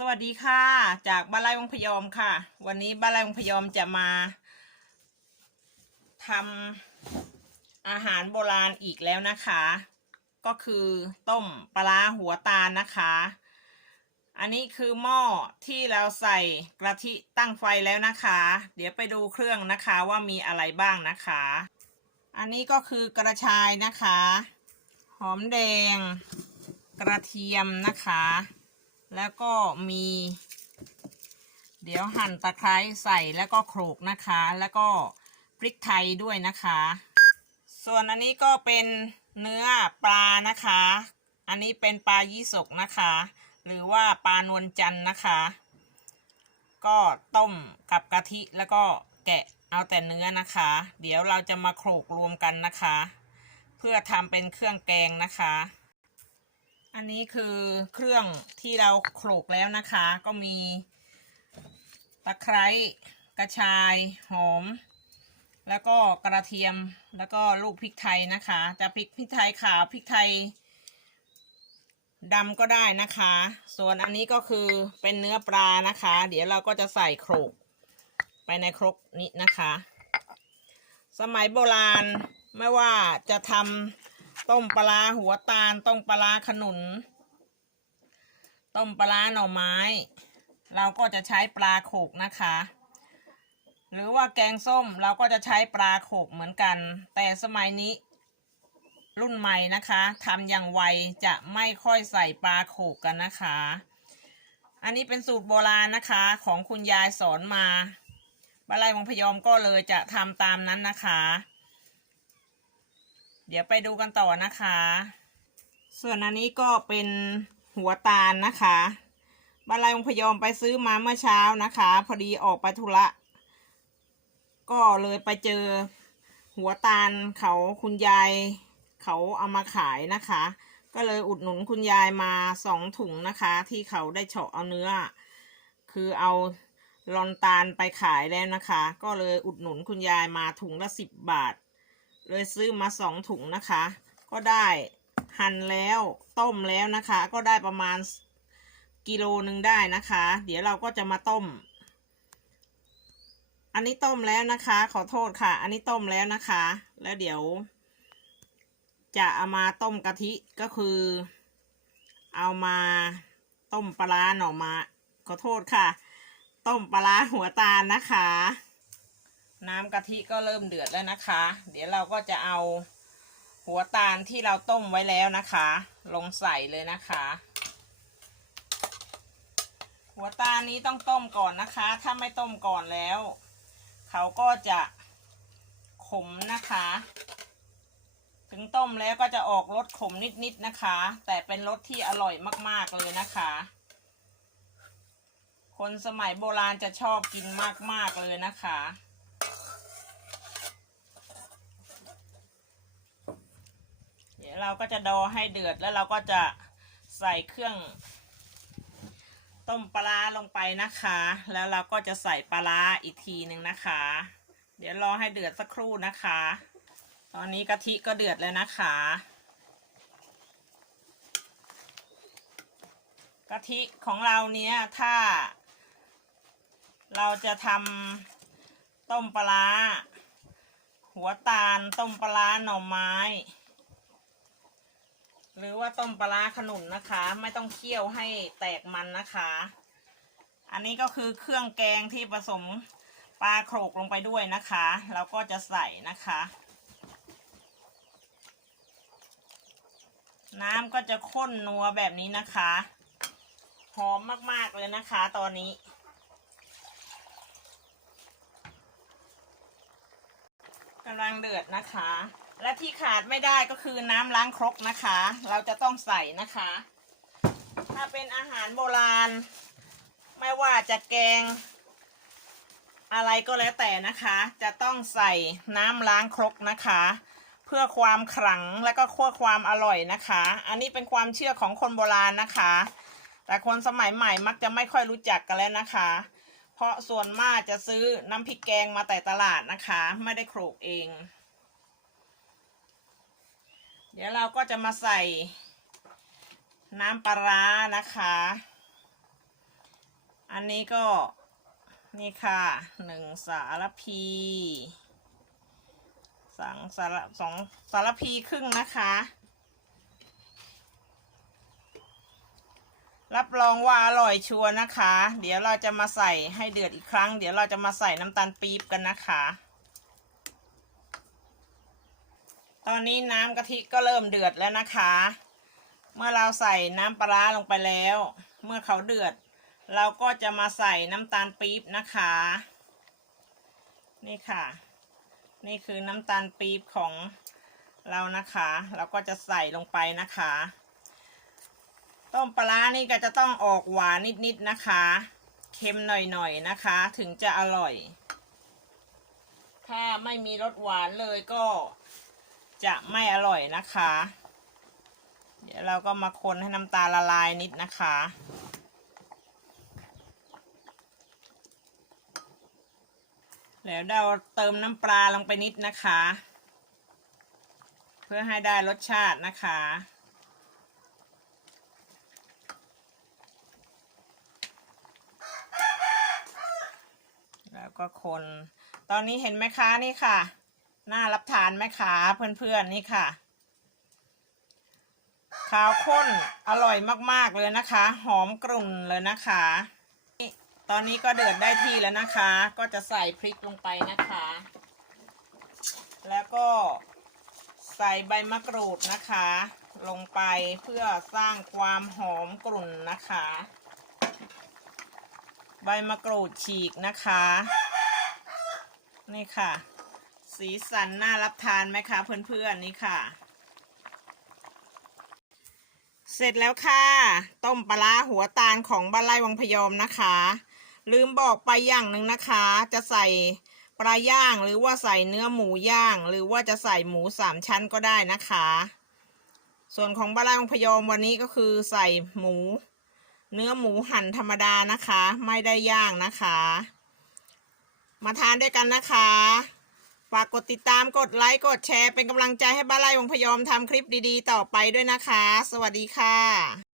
สวัสดีค่ะ จากบ้านไร่วังพยอมค่ะ วันนี้บ้านไร่วังพยอมจะมาทำอาหารโบราณอีกแล้วนะคะ ก็คือต้มปลาร้าหัวตาลนะคะ อันนี้คือหม้อที่เราใส่กระทิตั้งไฟแล้วนะคะ เดี๋ยวไปดูเครื่องนะคะว่ามีอะไรบ้างนะคะ อันนี้ก็คือกระชายนะคะ หอมแดง กระเทียมนะคะ แล้วก็มี เดี๋ยวหั่นตะไคร้ใส่แล้วก็โขลกนะคะ แล้วก็พริกไทยด้วยนะคะ ส่วนอันนี้ก็เป็นเนื้อปลานะคะ อันนี้เป็นปลายี่สกนะคะ หรือว่าปลานวลจันทร์นะคะ ก็ต้มกับกะทิแล้วก็แกะเอาแต่เนื้อนะคะ เดี๋ยวเราจะมาโขลกรวมกันนะคะ เพื่อทำเป็นเครื่องแกงนะคะ อันนี้คือเครื่องที่เราโขลกแล้วนะคะ ก็มีตะไคร้กระชายหอม แล้วก็กระเทียมแล้วก็ลูกพริกไทยนะคะจะพริกพริกไทยขาวพริกไทยดำก็ได้นะคะ ส่วนอันนี้ก็คือเป็นเนื้อปลานะคะ เดี๋ยวเราก็จะใส่โขลกไปในครกนี้นะคะ สมัยโบราณไม่ว่าจะทำ ต้มปลาหัวตาล ต้มปลาขนุน ต้มปลาหน่อไม้ เราก็จะใช้ปลาโขกนะคะ หรือว่าแกงส้มเราก็จะใช้ปลาโขกเหมือนกัน แต่สมัยนี้ รุ่นใหม่นะคะทำอย่างไวจะไม่ค่อยใส่ปลาโขกกันนะคะ อันนี้เป็นสูตรโบราณนะคะของคุณยายสอนมาบาลัยวังพยอมก็เลยจะทำตามนั้นนะคะ เดี๋ยวไปดูกันต่อนะคะ ส่วนอันนี้ก็เป็นหัวตาลนะคะบาลัยวังพยอมไปซื้อมาเมื่อเช้านะคะ พอดีออกไปธุระ ก็เลยไปเจอหัวตาลเขาคุณยายเขาเอามาขายนะคะ ก็เลยอุดหนุนคุณยายมาสองถุงนะคะ ที่เขาได้เฉาะเอาเนื้อ คือเอาลอนตาลไปขายแล้วนะคะ ก็เลยอุดหนุนคุณยายมาถุงละสิบบาท เลยซื้อมาสองถุงนะคะ ก็ได้หั่นแล้วต้มแล้วนะคะ ก็ได้ประมาณกิโลหนึ่งได้นะคะ เดี๋ยวเราก็จะมาต้ม อันนี้ต้มแล้วนะคะ ขอโทษค่ะ อันนี้ต้มแล้วนะคะ แล้วเดี๋ยว จะเอามาต้มกะทิก็คือ เอามาต้มปลาหน่อมาขอโทษค่ะ ต้มปลาหัวตาลนะคะ น้ำกะทิก็เริ่มเดือดแล้วนะคะ เดี๋ยวเราก็จะเอาหัวตาลที่เราต้มไว้แล้วนะคะ ลงใส่เลยนะคะ หัวตาลนี้ต้องต้มก่อนนะคะ ถ้าไม่ต้มก่อนแล้ว เขาก็จะขมนะคะ ถึงต้มแล้วก็จะออกรสขมนิดๆนะคะ แต่เป็นรสที่อร่อยมากๆเลยนะคะ คนสมัยโบราณจะชอบกินมากๆเลยนะคะ เราก็จะดอให้เดือดแล้วเราก็จะใส่เครื่อง ต้มปลาลงไปนะคะ แล้วเราก็จะใส่ปลาอีกทีหนึ่งนะคะ เดี๋ยวรอให้เดือดสักครู่นะคะ ตอนนี้กะทิก็เดือดแล้วนะคะกะทิของเราเนี้ยถ้า เราจะทำต้มปลาหัวตาลต้มปลาหน่อไม้ หรือว่าต้มปลาขนุนนะคะ ไม่ต้องเคี่ยวให้แตกมันนะคะ อันนี้ก็คือเครื่องแกงที่ผสมปลาโขลกลงไปด้วยนะคะเราก็จะใส่นะคะ น้ำก็จะข้นนัวแบบนี้นะคะหอมมาก ๆ เลยนะคะ ตอนนี้ กำลังเดือดนะคะ และที่ขาดไม่ได้ก็คือน้ำล้างครกนะคะ เราจะต้องใส่นะคะ ถ้าเป็นอาหารโบราณ ไม่ว่าจะแกง อะไรก็แล้วแต่นะคะ จะต้องใส่น้ำล้างครกนะคะ เพื่อความขลังและก็ขั้วความอร่อยนะคะ อันนี้เป็นความเชื่อของคนโบราณนะคะ แต่คนสมัยใหม่มักจะไม่ค่อยรู้จักกันแล้วนะคะ เพราะส่วนมากจะซื้อน้ำพริกแกงมาแต่ตลาดนะคะ ไม่ได้โขลกเอง เดี๋ยวเราก็จะมาใส่น้ำปลาร้านะคะ อันนี้ก็นี่ค่ะหนึ่งสารพีสองสารสองสารพีครึ่งนะคะ รับรองว่าอร่อยชัวร์นะคะ เดี๋ยวเราจะมาใส่ให้เดือดอีกครั้ง เดี๋ยวเราจะมาใส่น้ำตาลปี๊บกันนะคะ ตอนนี้น้ำกะทิก็เริ่มเดือดแล้วนะคะ เมื่อเราใส่น้ำปลาร้าลงไปแล้ว เมื่อเขาเดือด เราก็จะมาใส่น้ำตาลปี๊บนะคะ นี่ค่ะ นี่คือน้ำตาลปี๊บของเรานะคะ เราก็จะใส่ลงไปนะคะ ต้มปลาร้านี่ก็จะต้องออกหวานนิดๆนะคะ เค็มหน่อยๆนะคะ ถึงจะอร่อย ถ้าไม่มีรสหวานเลยก็ จะไม่อร่อยนะคะ เดี๋ยวเราก็มาคนให้น้ำตาลละลายนิดนะคะ แล้วเราเติมน้ำปลาลงไปนิดนะคะ เพื่อให้ได้รสชาตินะคะแล้วก็คน ตอนนี้เห็นไหมคะนี่ค่ะ น่ารับทานไหมคะเพื่อนๆนี่ค่ะ ขาวข้นอร่อยมากๆเลยนะคะ หอมกรุ่นเลยนะคะ ตอนนี้ก็เดือดได้ที่แล้วนะคะ ก็จะใส่พริกลงไปนะคะ แล้วก็ใส่ใบมะกรูดนะคะ ลงไปเพื่อสร้างความหอมกรุ่นนะคะ ใบมะกรูดฉีกนะคะ นี่ค่ะ สีสันน่ารับทานไหมคะเพื่อนๆนี่ค่ะ เสร็จแล้วค่ะ ต้มปลาร้าหัวตาลของบ้านไร่วังพยอมนะคะ ลืมบอกไปอย่างหนึ่งนะคะ จะใส่ปลาย่างหรือว่าใส่เนื้อหมูย่าง หรือว่าจะใส่หมูสามชั้นก็ได้นะคะ ส่วนของบ้านไร่วังพยอมวันนี้ก็คือใส่หมู เนื้อหมูหั่นธรรมดานะคะ ไม่ได้ย่างนะคะ มาทานด้วยกันนะคะ ฝากกดติดตามกดไลค์กดแชร์เป็นกำลังใจให้บ้านไร่วงพยอมทำคลิปดีๆ ต่อไปด้วยนะคะ สวัสดีค่ะ